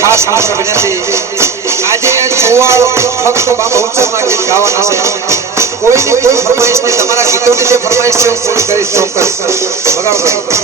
ખાસ માત્ર વિનંતી આજે છોવાળ ફક્ત બાબા ઉત્સવના ગીત ગાવાના છે કોઈની કોઈ ફરમાઈશ નહીં તમારા ગીતોની જે ફરમાઈશ છે હું પૂરી કરીશ ચોક્કસ બગાડો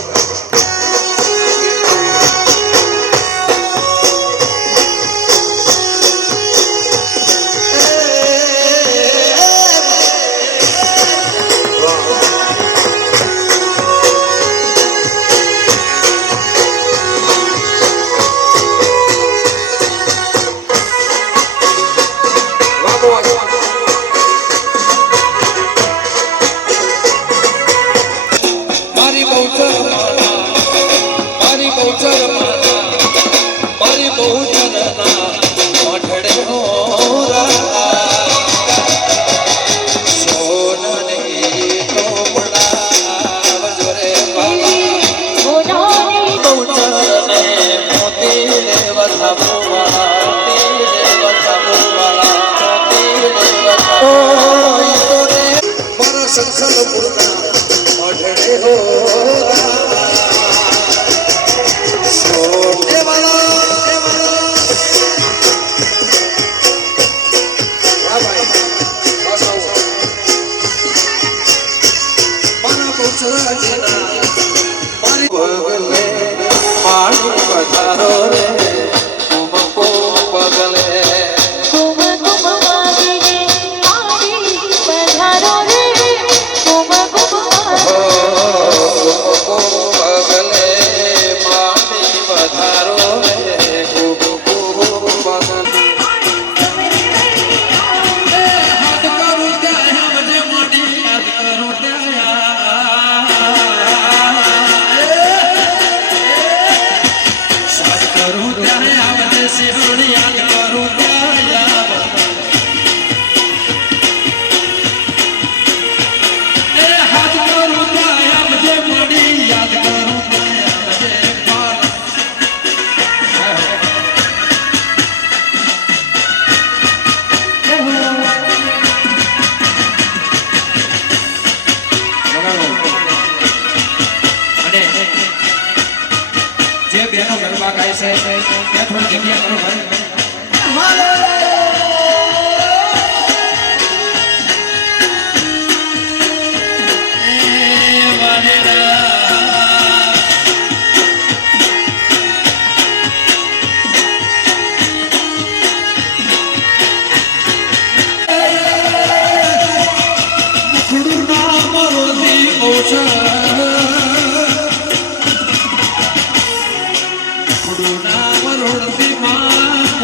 નામ રોડતી માં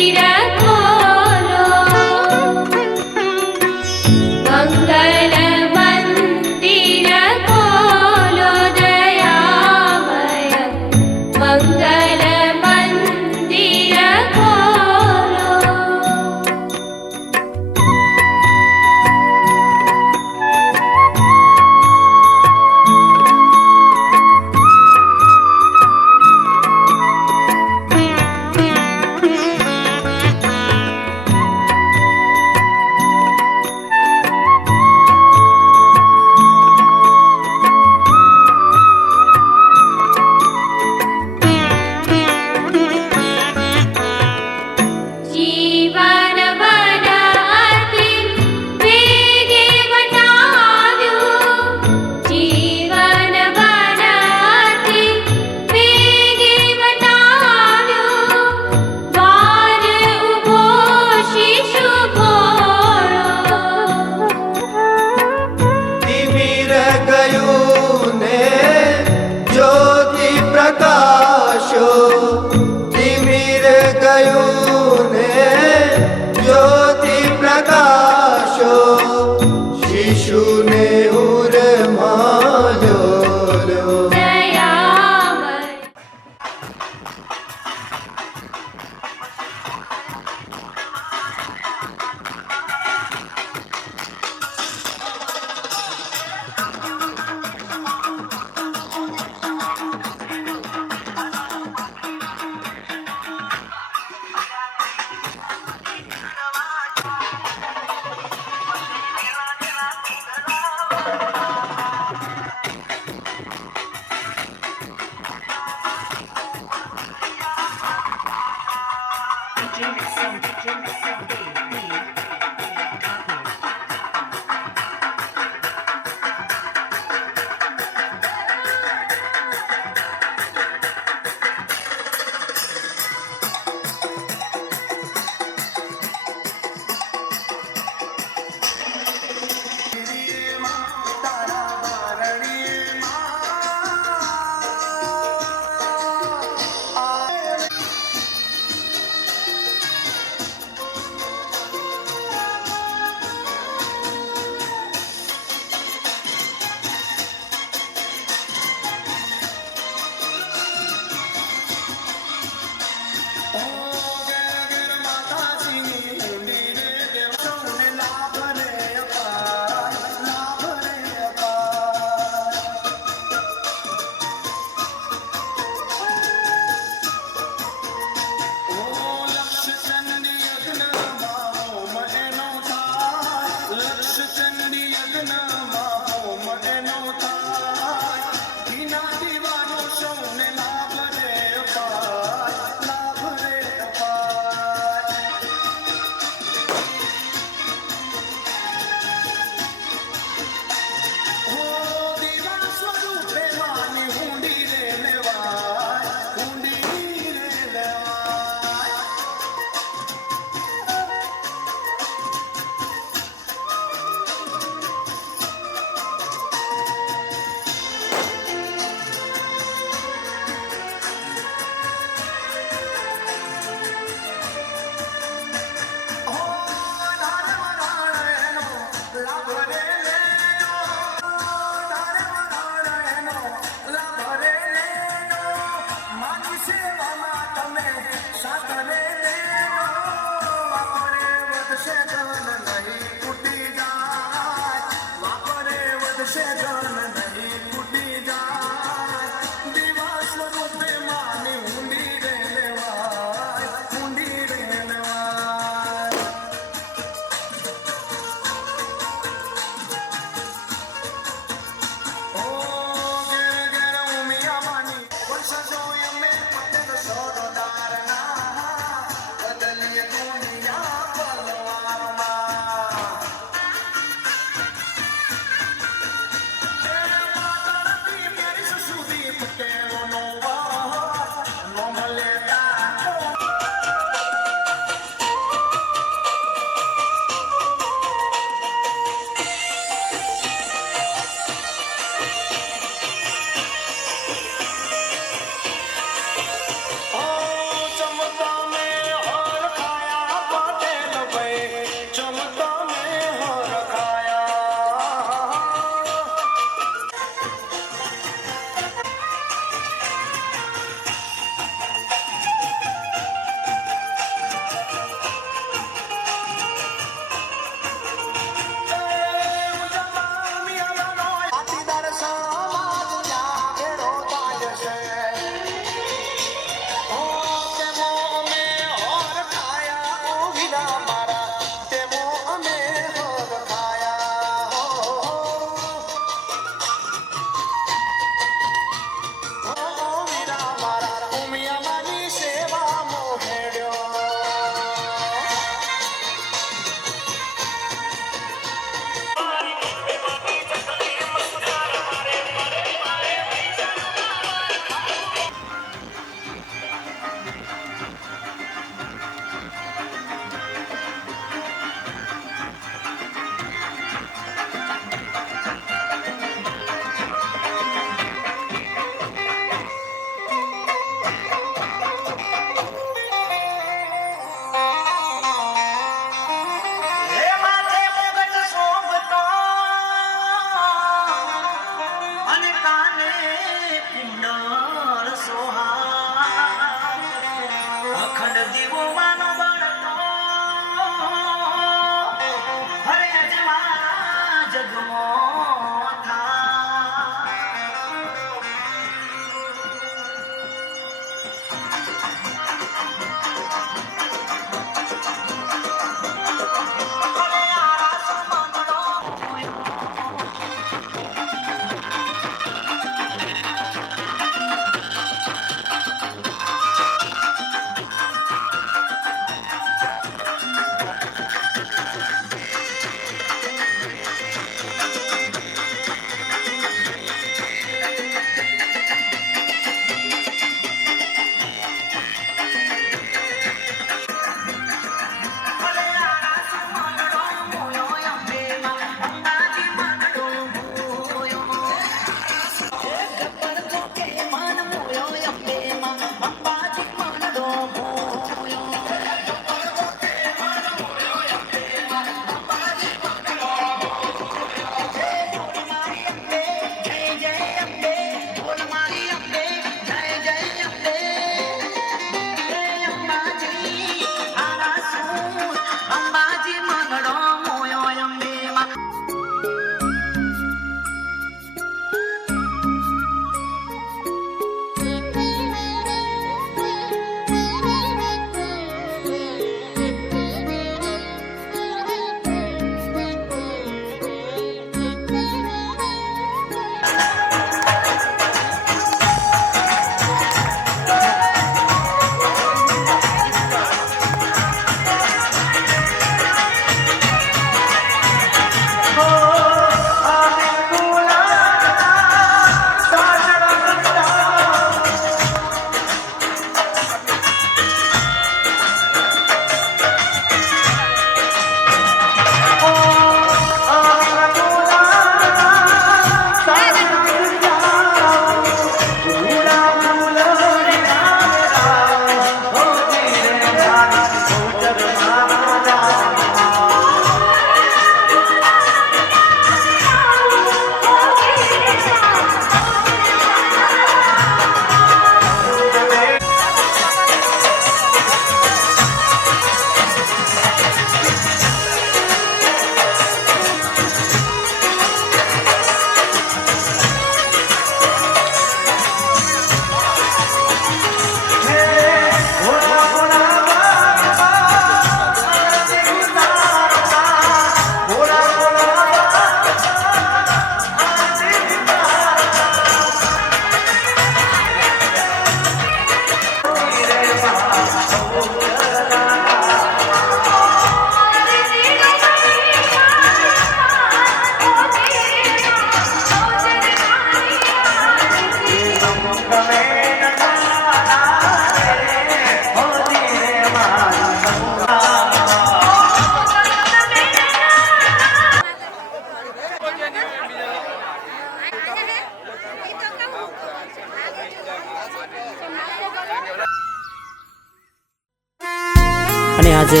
અને આજે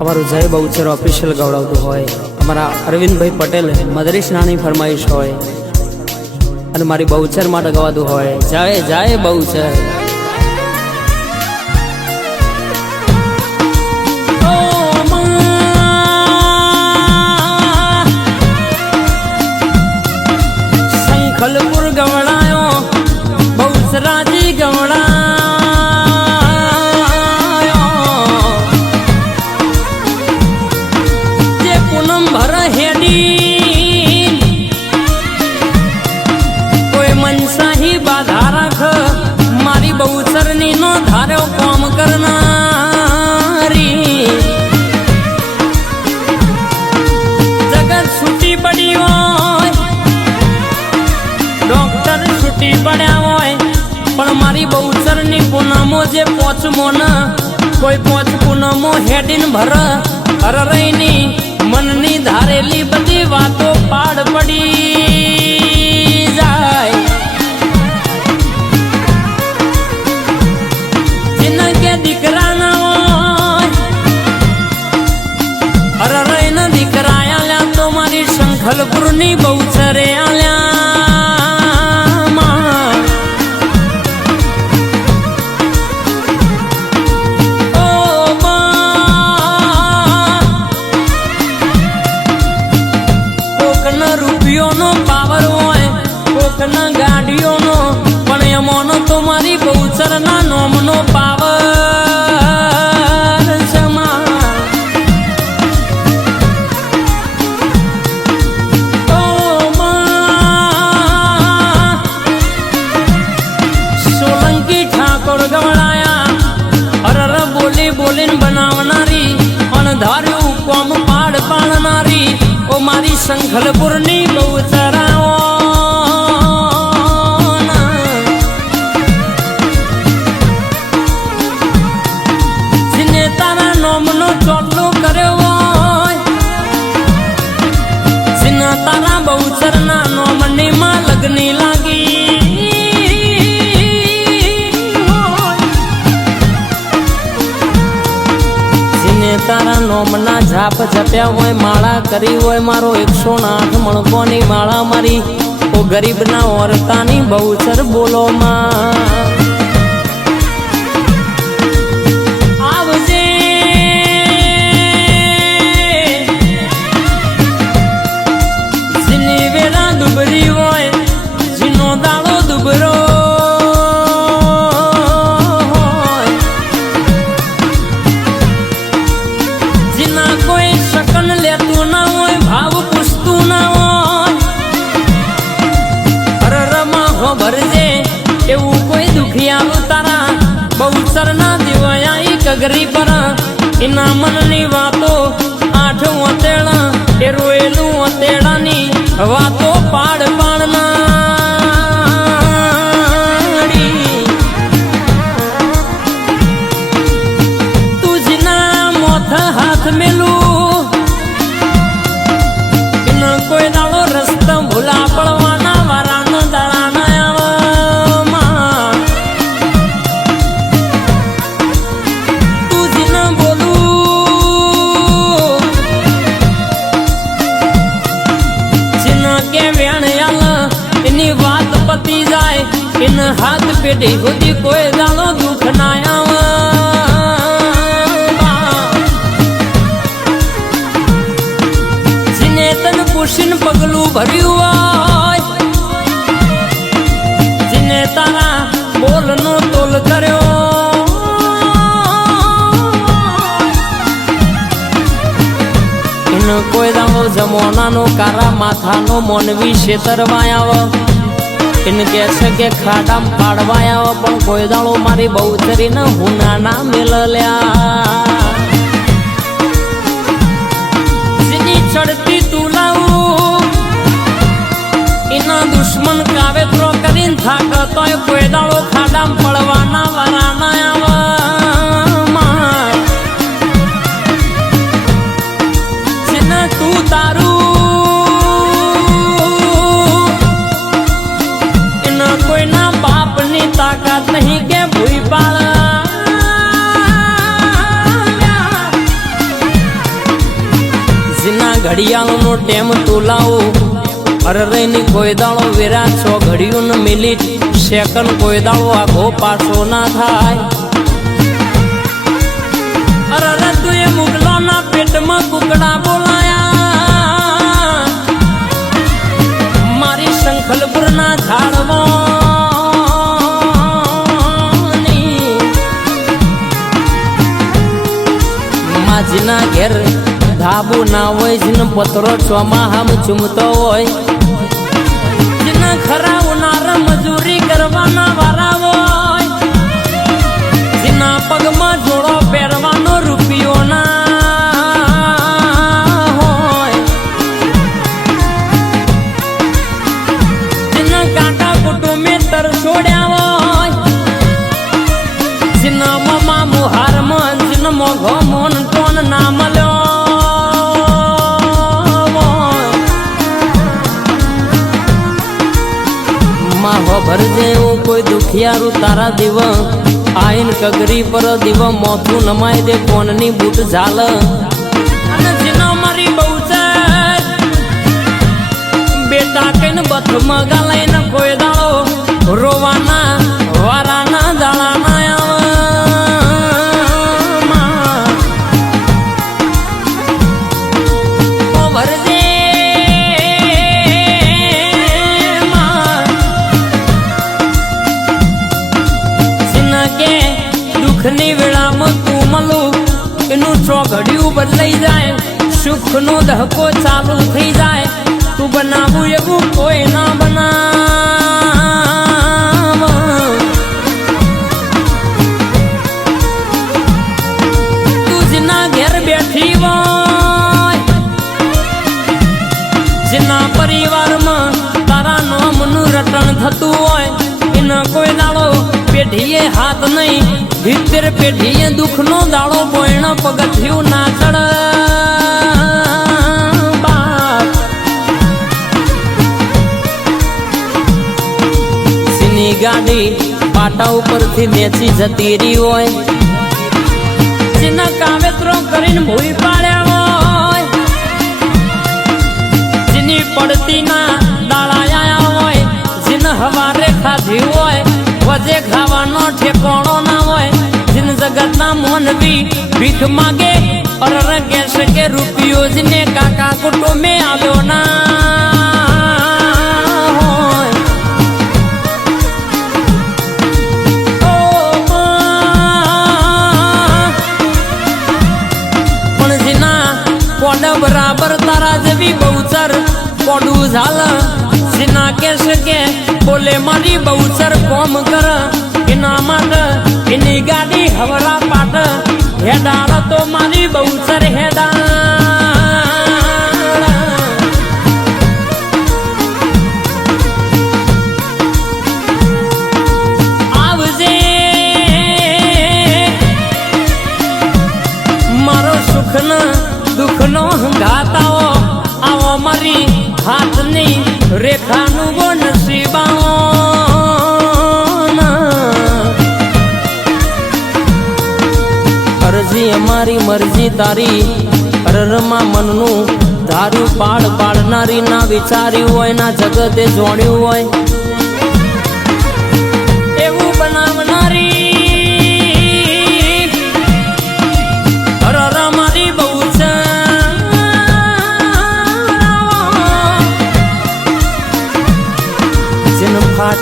અમારું જય બહુચર ઓફિશિયલ ગવડાવતું હોય અમારા અરવિંદભાઈ પટેલ મદરીશ નાની ફરમાઈશ હોય અને મારી બહુચર માટે ગવાતું હોય જય જય બહુચર. શંખલપુર ગવડાયો બહુચરાજી ગવડા બહુચરની નો ધાર્યો કામ કરનારી જગત છૂટી પડી હોય ડોક્ટર છૂટી પડ્યા હોય પણ મારી બહુચરની પૂનમો જે પોચમો ન કોઈ પોચ પૂનમો હેડીન ભર હરરઈની મનની ધારેલી બધી વાતો પાડ પડી જાય. દીકરા ના હોય અરે ના દીકરા આલ્યા તો મારી શંખલપુર ની બહુચરે આલ્યા ઓ કોક ના રૂપિયો નો પાવર હોય કોક ના ગાડીઓ નો પણ એમોનો તો મારી બહુચર ના નોમ નો પાવર બોલીને બનાવનારી અણધાર્યું કોમ પાડ પાડનારી ઓ મારી શંખલપુર ની બહુચરાઓ જેને તારા નોમનો ચોટલો કર્યો હોય જેને તારા બહુચરના નોમની માં લગ્ની લાગી તારા નોમના ઝાપ જપ્યા હોય માળા કરી હોય મારો 108 મણકોની માળા મારી ઓ ગરીબના ઓરતાની બહુચર બોલો માં આવજે જીની વેરા દુબરી હોય જીનો દાડો દુબરો ભરજે એવું કોઈ દુખિયાનું તારા બહુચર ના દેવાયા કગરી પર એના મનની વાતો 8 વતેળ એ પતી જાય ઇન હાથ પેઢી સુધી કોઈ દાડો દુઃખ ના આવે જીને તન પૂછીને પગલું ભર્યું હોય જીને તારા બોલનો તોલ કર્યો કોઈ દાડો જમોનાનો કારા માથાનો મોનવી શેતરવાય આવ એને કે છે કે ખાડામ પાડવાય આવ પણ કોઈ દાડો મારી બહુચરીને હુના ના મેલલ્યા જીની ચડતી તુલાવું એના દુશ્મન કાવેત્રો કરીને થાક તોય કોઈ દાડો ખાડામ પડવાના વારાના આવ તું તારું એના કોઈના બાપની તાકાત નહીં કે ભૂઈ પાળ જીના ઘડિયાળનો ટેમ તુલાવું અરરની કોઈ દાડો વેરા છો ઘડિયું મિનિટ સેકન્ડ કોઈ દાડો આઘો પાછો ના થાય અરર તું એ મુગલોના પેટમાં કુકડા બોલાયા મારી શંખલપુરના ઝાડવાની માજીના ઘેર ધાબુ ના હોય જેનો પતરો ચોમાહામ ચૂમતો હોય જેના ખરા ઉનાળા મજૂરી કરવાના વારા હોય જેના પગમાં જોડો પહેરવાનો રૂપિયો ના હોય જેના કાકા કુટુંબે તર છોડ્યા હોય જેના મમા મુહારમાં જેનો મોઘો મોન ટોન ના મળ્યો માહો ભરજે હું કોઈ દુખિયારું તારા દીવ આઈન કગરી પર દીવ મોથું નમાય દે કોનની બૂટ ઝાલ અને જેનો મારી બહુ છે બેટા કઈને બથ મગા લઈને કોઈ દાડો રોવાના વારાના દાળાના દુઃખની વેળામાં તું મળું એનું ચોઘડિયું બદલાઈ જાય સુખનો ધક્કો ચાલુ થઈ જાય તું બનાવું એવું કોઈ ના બનાવ તું જેના ઘેર બેઠી હોય જેના પરિવારમાં તારા નામનું રટણ થતું હોય એના કોઈ દાડો પેઢીએ હાથ નહીં ભીતર પેઢીએ દુઃખનો દાડો બોયણ પગથિયું ના ચડ બાપ સીની ગાડી પાટા ઉપરથી બેસી જતી રહી હોય જેના કાવેત્રો કરીને ભૂઈ પાડ્યા હોય જેની પડતીના દાળાયા હોય જેને હવારે ખાધી હોય વજે ખાવાનો ઠેકોણો ના હોય જીન જગતના મોનવી ભીખ માગે અરર કહેશે કે રૂપિયો જને કાકા કુટુંબે આવ્યો ના હોય પણ જીના કોડ બરાબર તારા જેવી બહુચર કોડું ઝાલ જીના કહેશે કે બોલે મારી બહુચર કોમ કર એના માટે એની ગાડી હવરા પાટ હેડાળ તો મારી બહુચર હેડાળ આવજે મારો સુખનો દુઃખનો ગાતાઓ આવો મારી હાથની રેખાનું ગો નસીબાઓ અરજી અમારી મરજી તારી અરરમાં મનનું ધાર્યું પાડ પાડનારી ના વિચાર્યું હોય ના જગતે જોડ્યું હોય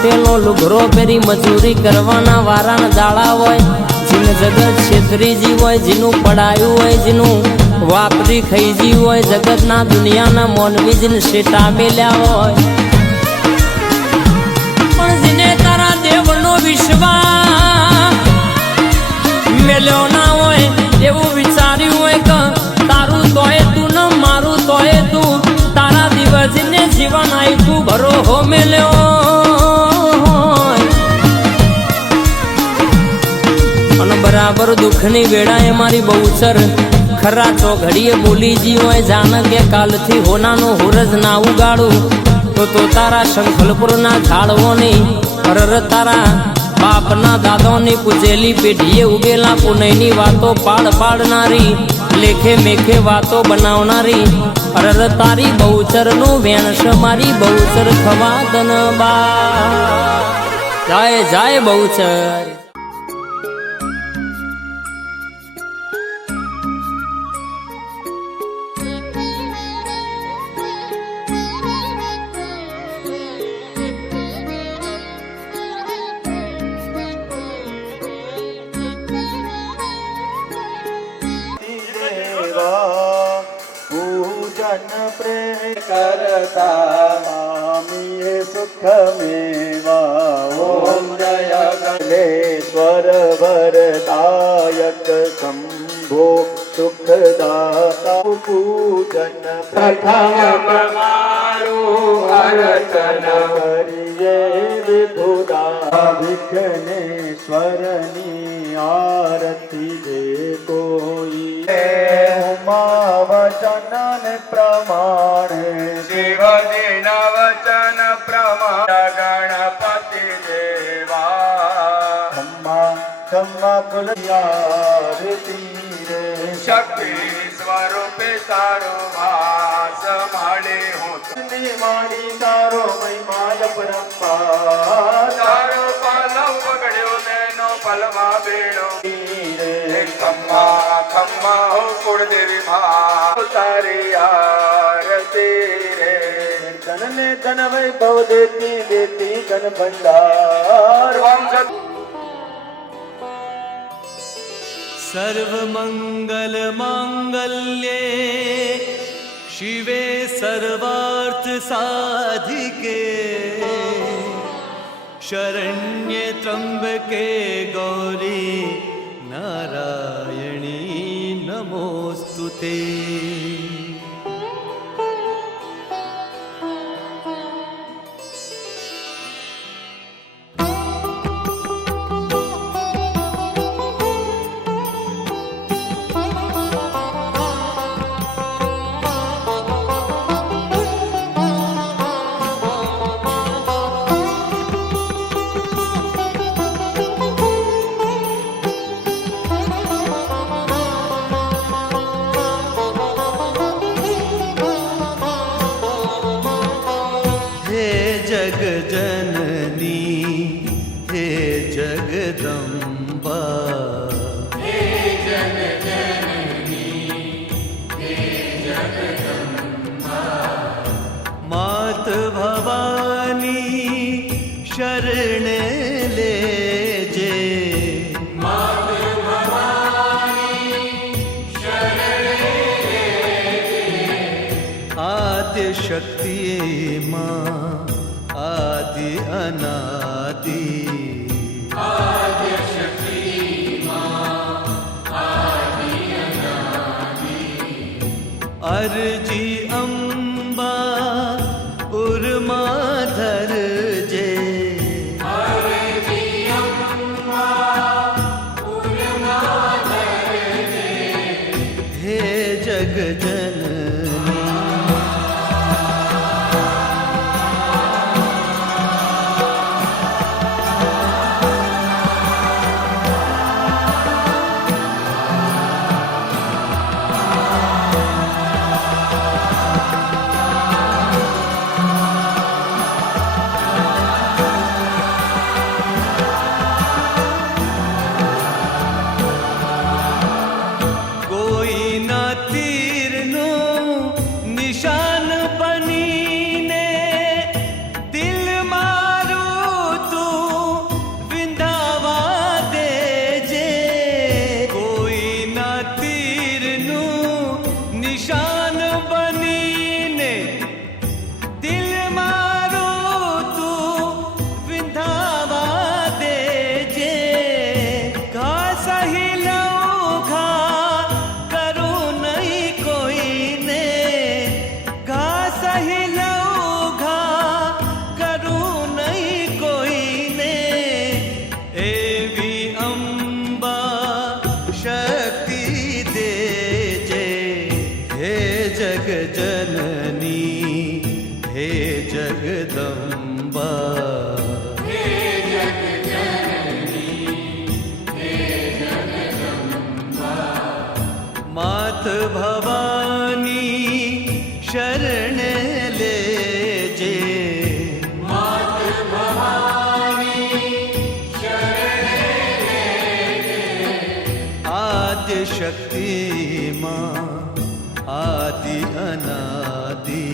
ફાટેલો લુગરો પહેરી મજૂરી કરવાના વારાના દાડા હોય, જેને જગત છેતરીજી હોય, જેનું પડાયું હોય, જેનું વાપરી ખાઈજી હોય, જગતના દુનિયાના મોનવીજને શેટા મેલ્યા હોય, પણ જેને તારા દેવનો વિશ્વાસ મેલ્યો ના હોય, એવું વિચાર્યું હોય કે તારું તોય તું ને મારું તોય તું, તારા દિવસને જીવન આઈ તું ભરો હો મેલ્યો હોય. અને બરાબર દુઃખની વેળાએ મારી બહુચર ખરા તો ઘડીએ બોલી જી હોય, જાણ કે કાલથી હોનાનો હુરજ ના ઉગાડું તો તારા શંખલપુરના ઝાડવોની અરર તારા બાપના દાદાની પૂજેલી પેઢીએ ઉગેલા પુનયની વાતો પાડ પાડનારી, લેખે મેખે વાતો બનાવનારી અરર તારી બહુચરનું વેણસ મારી બહુચર ખવા દન બા. જાય જાય બહુચર. पूजन प्रेम करता मामी सुख मेवा ओम जय गलेश्वर वरदायक शंभो सुखदाता पूजन प्रथम माરું અર્ચન કરીએ વિભુદા વિઘ્નેશ્વરની આરતી દે કોઈ વચન પ્રમાણે શિવજીના વચન પ્રમાણ ગણપતિ દેવા ખમ્મા ખમ્મા કુલયારતી રે શક્તિ સ્વરૂપે તારો વાસ માળે હું તુની મારી તારો મહિમાય પરંપાર તારો પાલવ બગડ્યો નેનો પલવા બેડો ખમ્મા ખમ્મા હો કુળદેવી મા તારી આરતી રે ધન ને ધન વૈભવ દેતી દેતી ધન ભંડાર सर्वमंगल मांगल्ये शिवे सर्वार्थ साधिके शरण्ये त्र्यंबके गौरी नारायणी नमोस्तुते. जग जननी हे जगदम्बा हे जग जननी हे जगदम्बा मात भवानी शरण लेजे मात भवानी शरण लेजे आद्य शक्ति मां आदि अनादि आद्य शक्ति मां आदि अनादि अर्जी अम्बा उर्माधर जे अर्जी अम्बा उर्माधर जे हे जग जननी पहिलऊ घा કરું નહીં કોઈને એવી અંબા શક્તિ દેજે હે જગજનની હે જગદંબા માત ભવાની શરણ લેજે આદ્ય શક્તિમાં આદિ અનાદિ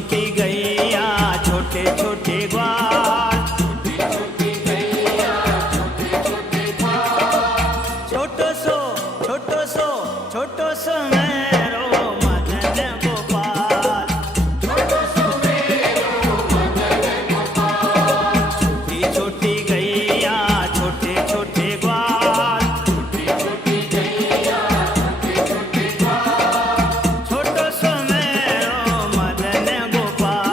छोटी गैया छोटे छोटे ग्वाल छोटो सो मेरो मदन गोपाल छोटी छोटी गैया छोटे छोटे ग्वाल छोटो सो मेरो मदन गोपाल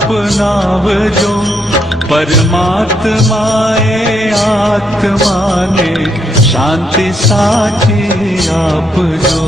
अपनावजो परमात्माए आत्माने शांति साची आपजो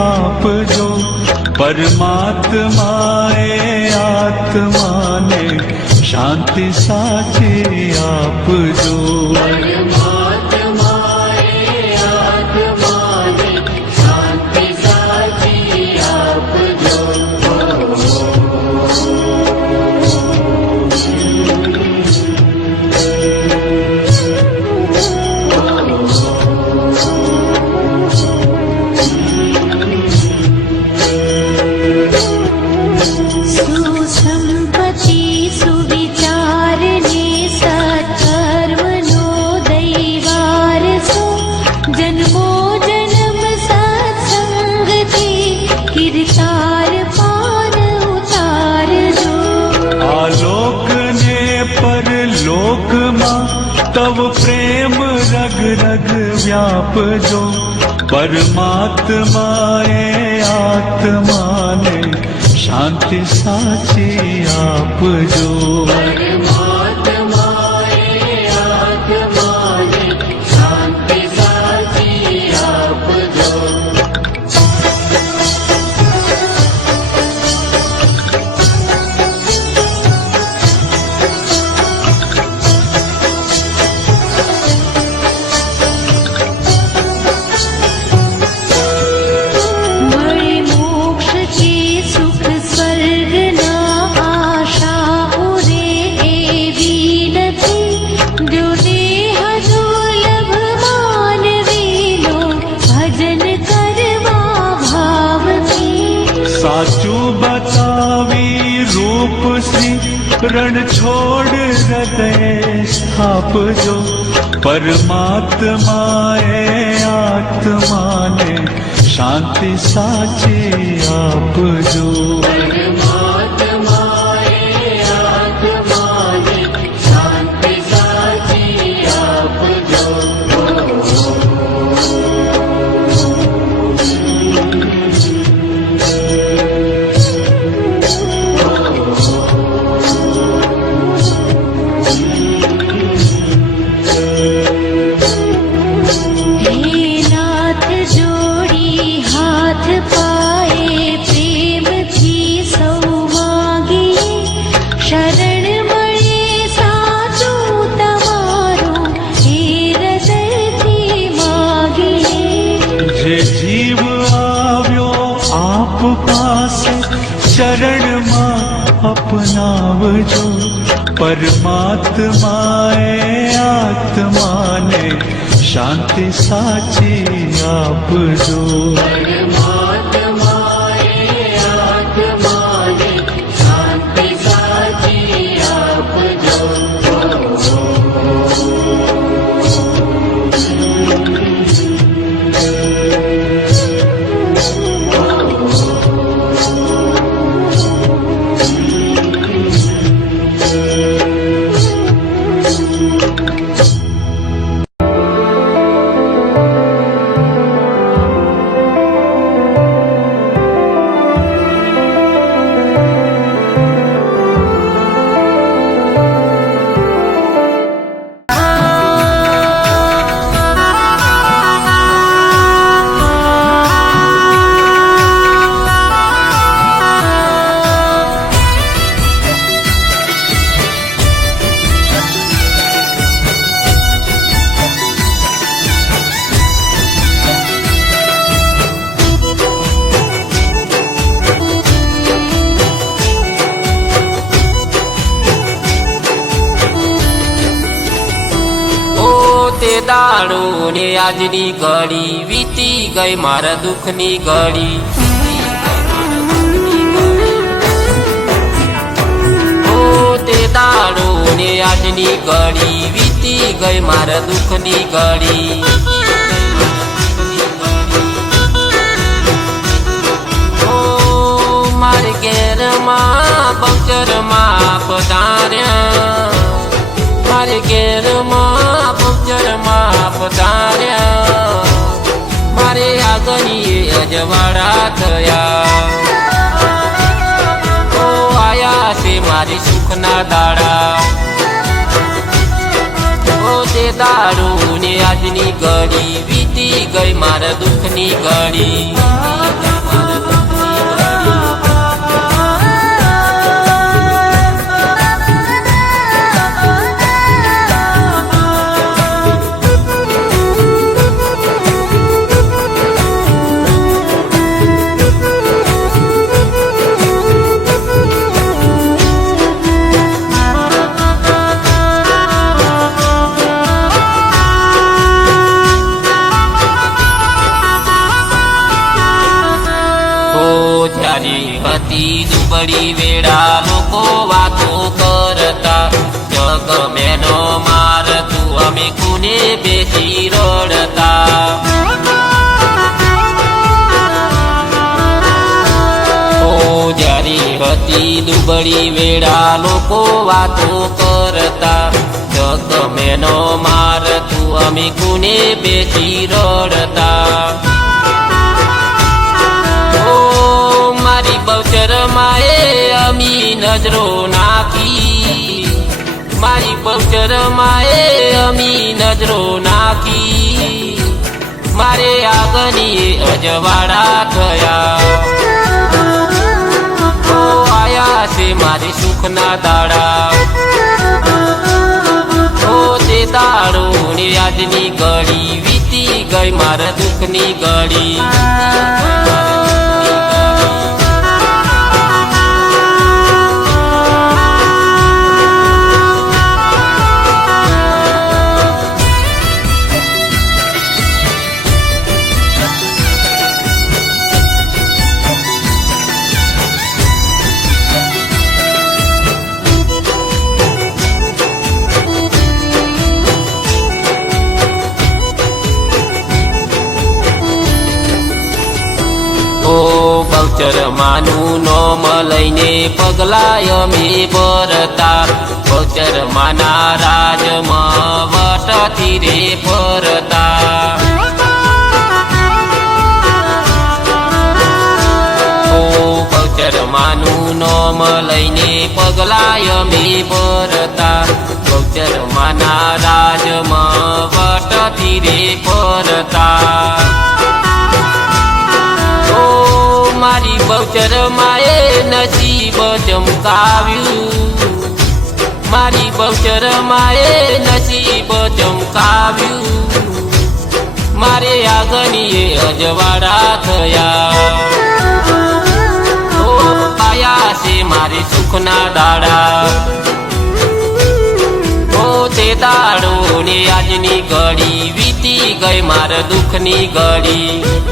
कापजो परमात्माए आत्माने शांति साची आपजो तव प्रेम रग रग व्यापजो परमात्माए आत्माने शांति साची आपजो रण छोड़ हृदय स्थापजो परमात्माए आत्माने शांति साची आपजो ચરણમાં અપનાવજો પરમાત્માએ આત્માને શાંતિ સાચી આપજો દાડો ને આજની ઘડી વીતી ગઈ મારા દુઃખની ઘડી ઓ તે દાડો ને આજની ઘડી વીતી ગઈ મારા દુઃખની ઘડી ઓ મારે ઘેરમાં બહુચરમાં પધાર્યા મારે ઘેરમાં બહુચરમાં પધાર્યા મારે આગળની અજવાળા થયા ઓ આયા છે મારી સુખના દાડા ઓ તે દાડો ને આજની ઘડી વીતી ગઈ મારા દુઃખની ઘડી હતી દુબળી વેળા લોકો વાતો કરતા જગ મેનો મારતું અમે કુને બેસી રડતા ઓ જ્યારે હતી દુબળી વેળા લોકો વાતો કરતા જગ મેનો મારતું અમે કુને બેસી રડતા બહુચર માએ અમી નજરો નાખી મારી બહુચર માએ અમી નજરો નાખી મારે આગળની અજવાળા થયા ઓ આયા છે મારી સુખના દાડા ઓ તે દાડો ને આજની ઘડી વીતી ગઈ મારા દુઃખની ઘડી બહુચરમાનું નોમ લઈને પગલાય અમે ભરતા બહુચરમાના રાજમાં વટથી રે ફરતા ઓ બહુચરમાનું નોમ લઈને પગલાય અમે ભરતા બહુચરમાના રાજમાં વટથી રે ફરતા મારી બહુચર માએ નસીબ ચમકાવ્યું મારી બહુચર માએ નસીબ ચમકાવ્યું મારે આગળની અજવાળા થયા ઓ આયા આજની ઘડી વીતી ગઈ માર દુઃખની ઘડી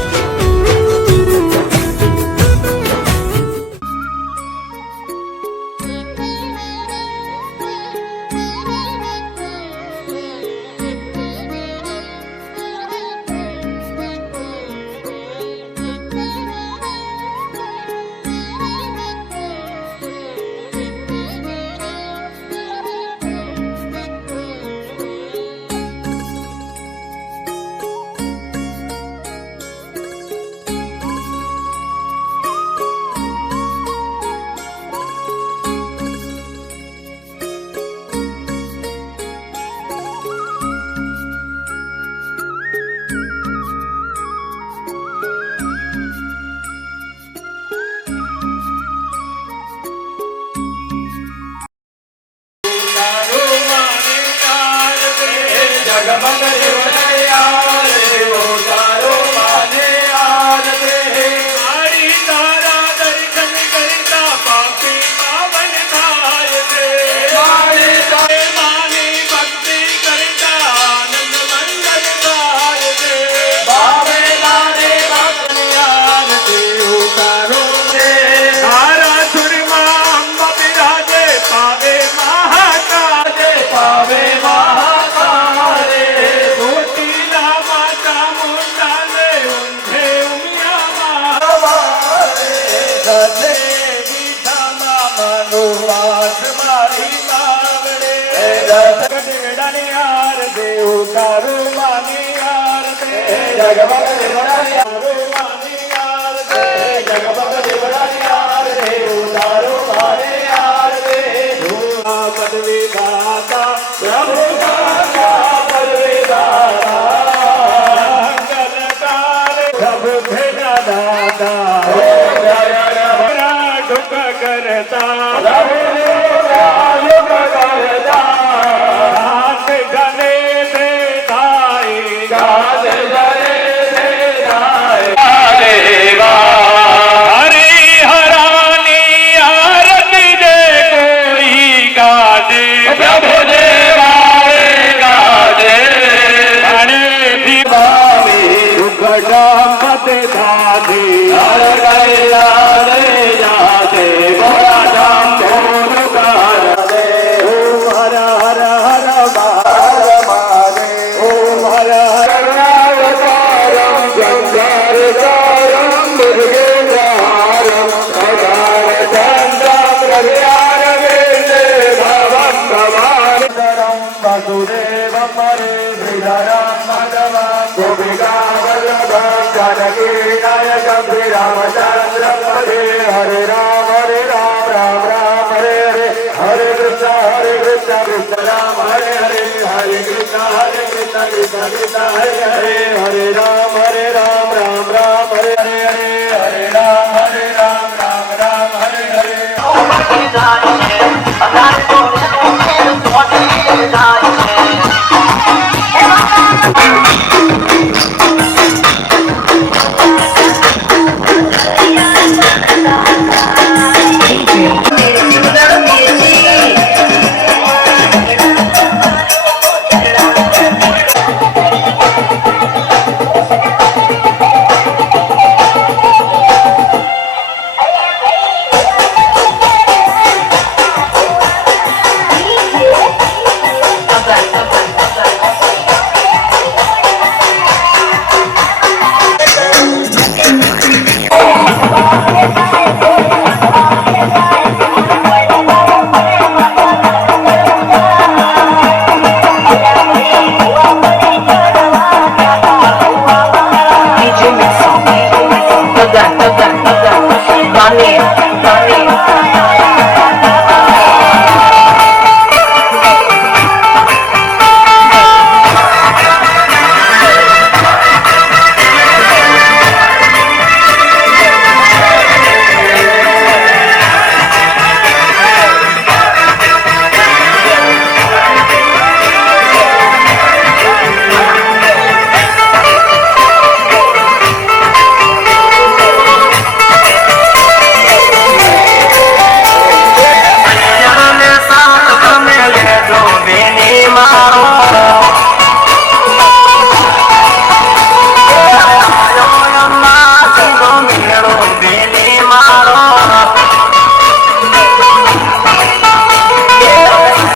Hare Ram, Ram Ram, Ram Ram, Hare Hare.